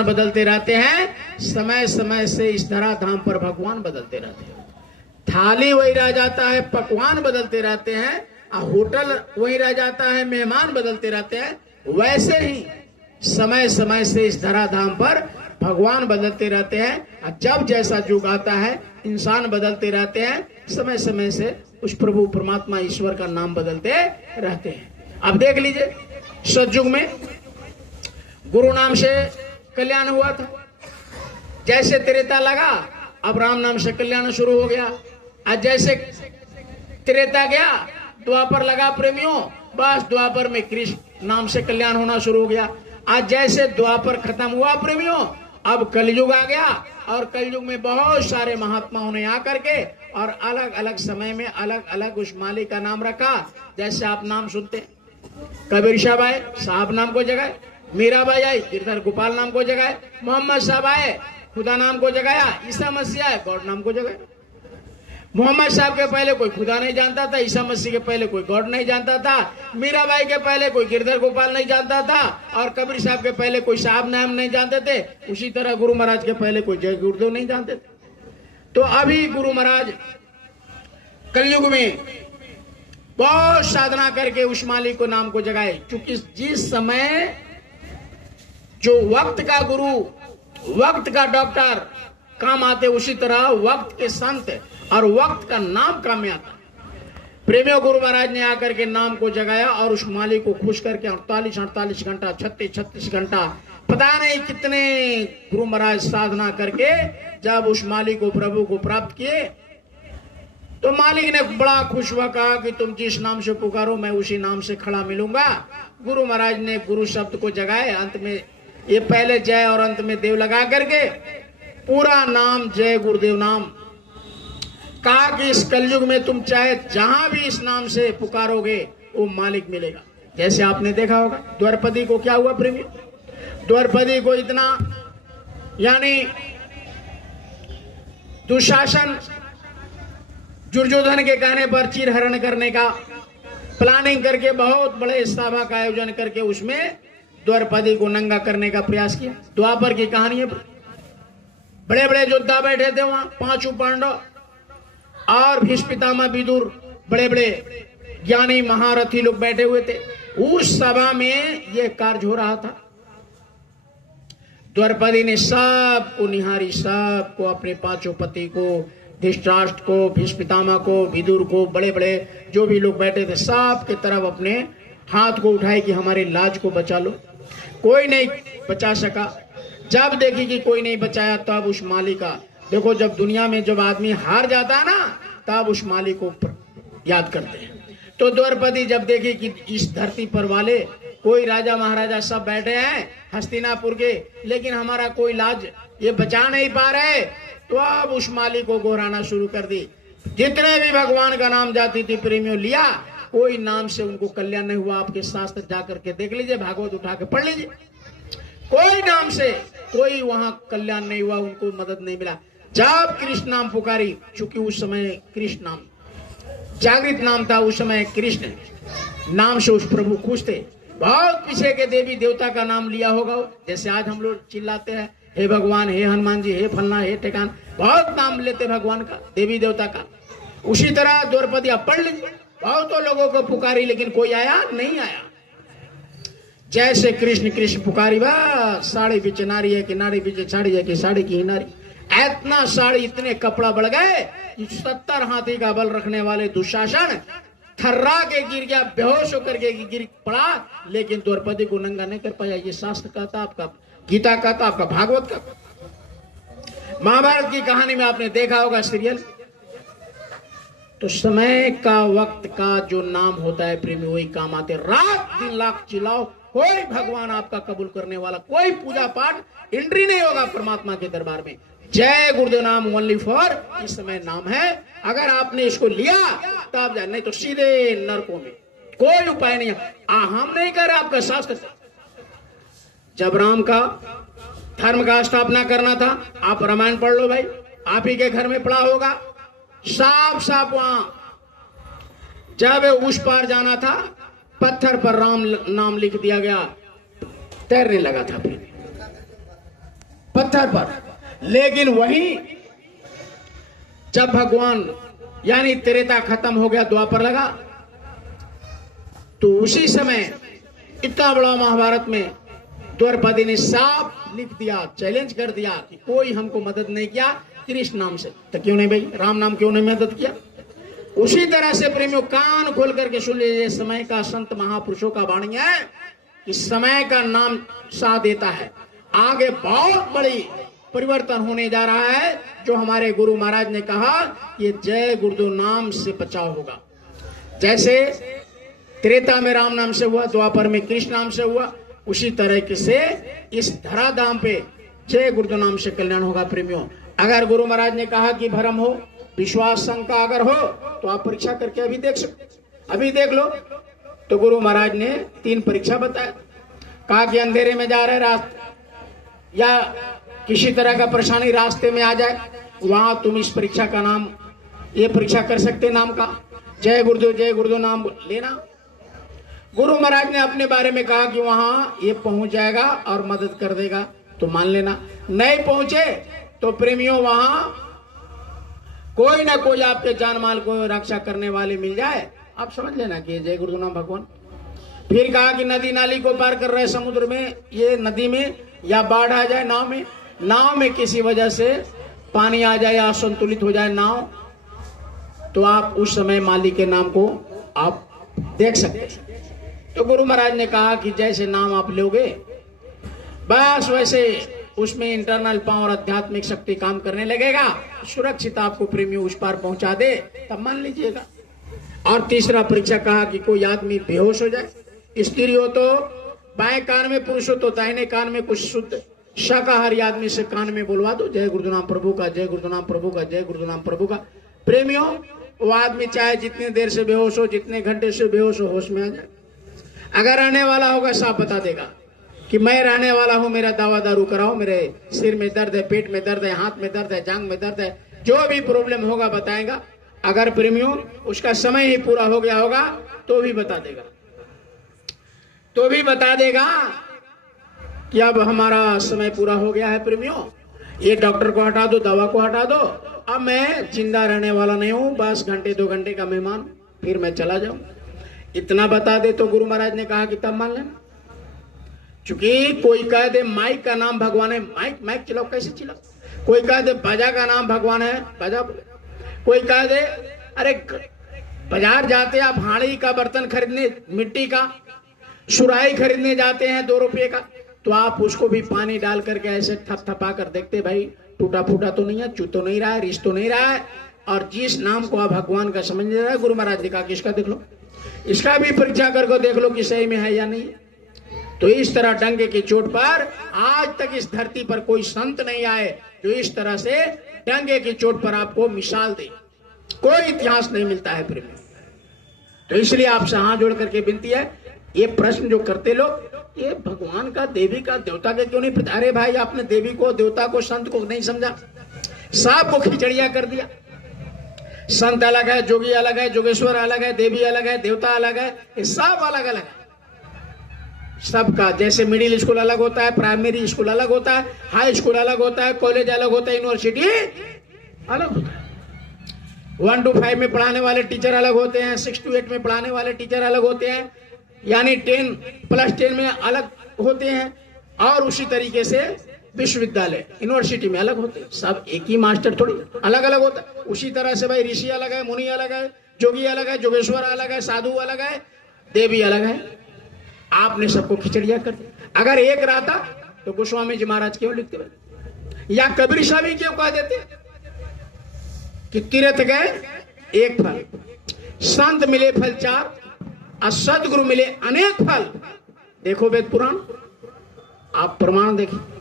इंसान बदलते रहते हैं, समय समय से इस धराधाम पर भगवान बदलते रहते हैं। थाली वही रह जाता है, पकवान बदलते रहते हैं, होटल वही रह जाता है, मेहमान बदलते रहते हैं। वैसे ही समय समय से इस धराधाम पर भगवान बदलते रहते हैं। जब जैसा युग आता है इंसान बदलते रहते हैं, समय समय से उस प्रभु परमात्मा ईश्वर का नाम बदलते रहते हैं। अब देख लीजिए, सतयुग में गुरु नाम से कल्याण हुआ था, जैसे त्रेता लगा अब राम नाम से कल्याण शुरू हो गया। आज जैसे त्रेता गया द्वापर लगा प्रेमियों, बस द्वापर में कृष्ण नाम से कल्याण होना शुरू हो गया। आज जैसे द्वापर खत्म हुआ प्रेमियों, अब कलयुग आ गया और कलयुग में बहुत सारे महात्माओं ने आकर के और अलग अलग समय में अलग अलग उस मालिक का नाम रखा। जैसे आप नाम सुनते, कबीर साहब आए, साहब नाम को जगह, मीराबाई आई, गिरधर गोपाल नाम को जगह, मोहम्मद साहब आए, खुदा नाम को जगाया, ईसा मसीह आए, गॉड नाम को जगाया। मोहम्मद साहब के पहले कोई खुदा नहीं जानता था, ईसा मसीह के पहले कोई गॉड नहीं जानता था, मीराबाई के पहले कोई गिरधर गोपाल नहीं जानता था, और कबीर साहब के पहले कोई साहब नाम नहीं जानते थे। उसी तरह गुरु महाराज के पहले कोई जय गुरुदेव नहीं जानते थे। तो अभी गुरु महाराज कलयुग में बहुत साधना करके उस मालिक को नाम को जगाए। क्योंकि जिस समय जो वक्त का गुरु, वक्त का डॉक्टर काम आते, उसी तरह वक्त के संत और वक्त का नाम काम में आता। प्रेमियों, गुरु महाराज ने आकर के नाम को जगाया और उस मालिक को खुश करके 48 घंटा, 36 घंटा, पता नहीं कितने गुरु महाराज साधना करके जब उस मालिक को, प्रभु को प्राप्त किए, तो मालिक ने बड़ा खुश हुआ, कहा कि तुम जिस नाम से पुकारो मैं उसी नाम से खड़ा मिलूंगा। गुरु महाराज ने गुरु शब्द को जगाए, अंत में ये पहले जय और अंत में देव लगा करके पूरा नाम जय गुरुदेव नाम। कहा कि इस कलयुग में तुम चाहे जहां भी इस नाम से पुकारोगे वो मालिक मिलेगा। जैसे आपने देखा होगा द्वारपदी को क्या हुआ प्रेमी, द्वारपदी को इतना, यानी दुशासन दुर्योधन के कहने पर चीरहरण करने का प्लानिंग करके बहुत बड़े सभा का आयोजन करके उसमें द्वारपदी को नंगा करने का प्रयास किया। द्वापर की कहानी है, बड़े बड़े योद्धा बैठे थे वहां, पांचों पांडव और भीष्म पितामह विदुर, बड़े बड़े ज्ञानी महारथी लोग बैठे हुए थे। उस सभा में यह कार्य हो रहा था। द्वारपदी ने सबको निहारी, सबको, अपने पांचों पति को, धृतराष्ट्र को, भीष्म पितामह को, विदुर को, बड़े बड़े जो भी लोग बैठे थे सब के तरफ अपने हाथ को उठाए कि हमारी लाज को बचा लो। कोई नहीं बचा सका। जब देखी कि कोई नहीं बचाया तब उस मालिक का, देखो जब दुनिया में जब आदमी हार जाता है ना तब उस मालिक को याद करते हैं। तो द्वारपदी जब देखे कि इस धरती पर वाले कोई राजा महाराजा सब बैठे हैं हस्तिनापुर के, लेकिन हमारा कोई लाज ये बचा नहीं पा रहे, तो अब उस मालिक को गोहराना शुरू कर दी। जितने भी भगवान का नाम जाती थी प्रेमियों लिया, कोई नाम से उनको कल्याण नहीं हुआ। आपके शास्त्र जाकर के देख लीजिए, भागवत उठा के पढ़ लीजिए, कोई नाम से कोई वहां कल्याण नहीं हुआ, उनको मदद नहीं मिला। जब कृष्ण नाम पुकारी, चूंकि उस समय कृष्ण नाम जागृत नाम था, उस समय कृष्ण नाम से उस प्रभु खुश थे। बहुत पीछे के देवी देवता का नाम लिया होगा, जैसे आज हम लोग चिल्लाते हैं हे भगवान, हे हनुमान जी, हे फलना, हे ठेकान, बहुत नाम लेते भगवान का, देवी देवता का। उसी तरह द्रौपदी आप पढ़ लीजिए, बहुतों लोगों को पुकारी लेकिन कोई आया नहीं आया। जैसे कृष्ण कृष्ण पुकारी, बस साड़ी पीछे नारी है कि नारी पीछे साड़ी है कि साड़ी की ही नारी। इतना साड़ी, इतने कपड़ा बढ़ गए, 70 हाथी का बल रखने वाले दुशासन थर्रा के गिर गया, बेहोश होकर के गिर पड़ा, लेकिन द्रौपदी को नंगा नहीं कर पाया। ये शास्त्र कहता, आपका गीता कहता, आपका भागवत का। महाभारत की कहानी में आपने देखा होगा सीरियल। तो समय का, वक्त का जो नाम होता है प्रेमी, वही काम आते। रात दिन लाख चिल्लाओ, कोई भगवान आपका कबूल करने वाला, कोई पूजा पाठ एंट्री नहीं होगा परमात्मा के दरबार में। जय गुरुदेव नाम ओनली फॉर, इस समय नाम है। अगर आपने इसको लिया तब जाए, नहीं तो सीधे नरकों में, कोई उपाय नहीं है। हम नहीं कर रहे, आपका शास्त्र। जब राम का धर्म का स्थापना करना था, आप रामायण पढ़ लो भाई, आप ही के घर में पढ़ा होगा, साफ साफ वहां जब उस पार जाना था, पत्थर पर राम नाम लिख दिया गया, तैरने लगा था। पत्थर पर। लेकिन वही जब भगवान यानी त्रेता खत्म हो गया, द्वापर लगा, तो उसी समय इतना बड़ा महाभारत में द्रौपदी ने साफ लिख दिया, चैलेंज कर दिया कि कोई हमको मदद नहीं किया कृष्ण नाम से, तो क्यों नहीं भाई, राम नाम क्यों नहीं मदद किया। उसी तरह से प्रेमियों कान खोल करके सुन लीजिए, समय का संत महापुरुषों का वाणी है कि समय का नाम साथ देता है। आगे बहुत बड़ी परिवर्तन होने जा रहा है, जो हमारे गुरु महाराज ने कहा ये जय गुरुदेव नाम से बचाव होगा। जैसे त्रेता में राम नाम से हुआ, द्वापर में कृष्ण नाम से हुआ, उसी तरह से इस धराधाम पे जय गुरुदेव नाम से कल्याण होगा। प्रेमियों, अगर गुरु महाराज ने कहा कि भरम हो, विश्वास शंका अगर हो, तो आप परीक्षा करके अभी देख सकते, अभी देख लो। तो गुरु महाराज ने 3 परीक्षा बताया। कहा कि अंधेरे में जा रहे रास्ते या किसी तरह का परेशानी रास्ते में आ जाए, वहां तुम इस परीक्षा का नाम, ये परीक्षा कर सकते नाम का, जय गुरुदेव नाम लेना। गुरु महाराज ने अपने बारे में कहा कि वहां ये पहुंच जाएगा और मदद कर देगा, तो मान लेना। नहीं पहुंचे तो प्रेमियों वहां कोई ना कोई आपके जान माल को रक्षा करने वाले मिल जाए, आप समझ लेना कि जय गुरुदेव नाम भगवान। फिर कहा कि नदी नाली को पार कर रहे समुद्र में, ये नदी में या बाढ़ आ जाए, नाव में किसी वजह से पानी आ जाए या असंतुलित हो जाए नाव, तो आप उस समय मालिक के नाम को आप देख सकते। तो गुरु महाराज ने कहा कि जैसे नाम आप लोगे, बस वैसे उसमें इंटरनल पावर, आध्यात्मिक शक्ति काम करने लगेगा, सुरक्षित आपको प्रेमियों उस पार पहुंचा दे, तब मान लीजिएगा। और तीसरा परीक्षा कहा कि कोई आदमी बेहोश हो जाए, स्त्री हो तो बाएं कान में, पुरुष हो तो दाहिने कान में कुछ शुद्ध शाकाहारी आदमी से कान में बोलवा दो, जय गुरुदेव नाम प्रभु का, जय गुरुदेव नाम प्रभु का, जय गुरुदेव नाम प्रभु का। प्रेमियों, वो आदमी चाहे जितने देर से बेहोश हो, जितने घंटे से बेहोश हो, होश में आ जाए। अगर रहने वाला होगा साफ बता देगा कि मैं रहने वाला हूं, मेरा दवा दारू कराओ, मेरे सिर में दर्द है, पेट में दर्द है, हाथ में दर्द है, जांग में दर्द है, जो भी प्रॉब्लम होगा बताएगा। अगर प्रेमियों उसका समय ही पूरा हो गया होगा तो भी बता देगा, तो भी बता देगा कि अब हमारा समय पूरा हो गया है प्रेमियों, ये डॉक्टर को हटा दो, दवा को हटा दो, अब मैं जिंदा रहने वाला नहीं हूं, बस घंटे 2 घंटे का मेहमान, फिर मैं चला जाऊं। इतना बता दे तो गुरु महाराज ने कहा कि तब मान लेना। चूंकि कोई कह दे माइक का नाम भगवान है, माइक चलाओ, कैसे चलाओ। कोई कह दे बाजा का नाम भगवान है, बाजा बोले। कोई कह दे अरे बाजार जाते आप हाड़ी का बर्तन खरीदने, मिट्टी का सुराही खरीदने जाते हैं 2 रुपये का, तो आप उसको भी पानी डाल करके ऐसे थपथपा कर देखते, भाई टूटा फूटा तो नहीं है, चू तो नहीं रहा है, रिस तो नहीं रहा है। और जिस नाम को आप भगवान का समझ रहे हैं, गुरु महाराज ने कहा कि इसका देख लो, इसका भी परीक्षा करके देख लो कि सही में है या नहीं। तो इस तरह डंके की चोट पर आज तक इस धरती पर कोई संत नहीं आए जो इस तरह से डंके की चोट पर आपको मिसाल दे, कोई इतिहास नहीं मिलता है प्रेमी। तो इसलिए आपसे हाथ जोड़ करके विनती है, ये प्रश्न जो करते लोग, ये भगवान का, देवी का, देवता का क्यों नहीं पता। अरे भाई, आपने देवी को, देवता को, संत को नहीं समझा, सांप को खिचड़िया कर दिया। संत अलग है, जोगी अलग है, जोगेश्वर अलग है, देवी अलग है, देवता अलग है, ये सब अलग अलग है सबका। जैसे मिडिल स्कूल अलग होता है, प्राइमरी स्कूल अलग होता है, हाई स्कूल अलग होता है, कॉलेज अलग होता है, यूनिवर्सिटी अलग होता है। 1 to 5 में पढ़ाने वाले टीचर अलग होते हैं, 6 to 8 में पढ़ाने वाले टीचर अलग होते हैं, यानी 10+10 में अलग होते हैं। और उसी तरीके से विश्वविद्यालय, यूनिवर्सिटी में अलग होते हैं। सब एक ही मास्टर थोड़ी, अलग अलग होता है। उसी तरह से भाई ऋषि अलग है, मुनि अलग है, जोगी अलग है, जोगेश्वर अलग है, साधु अलग है, देवी अलग है। आपने सबको खिचड़िया कर दिया। अगर एक रहता तो गोस्वामी जी महाराज क्यों लिखते भाई, या कबीर साहब क्यों कह देते कि तीर्थ गए 1 फल, संत मिले फल 4 और सदगुरु मिले अनेक फल। देखो वेद पुराण, आप प्रमाण देखिए।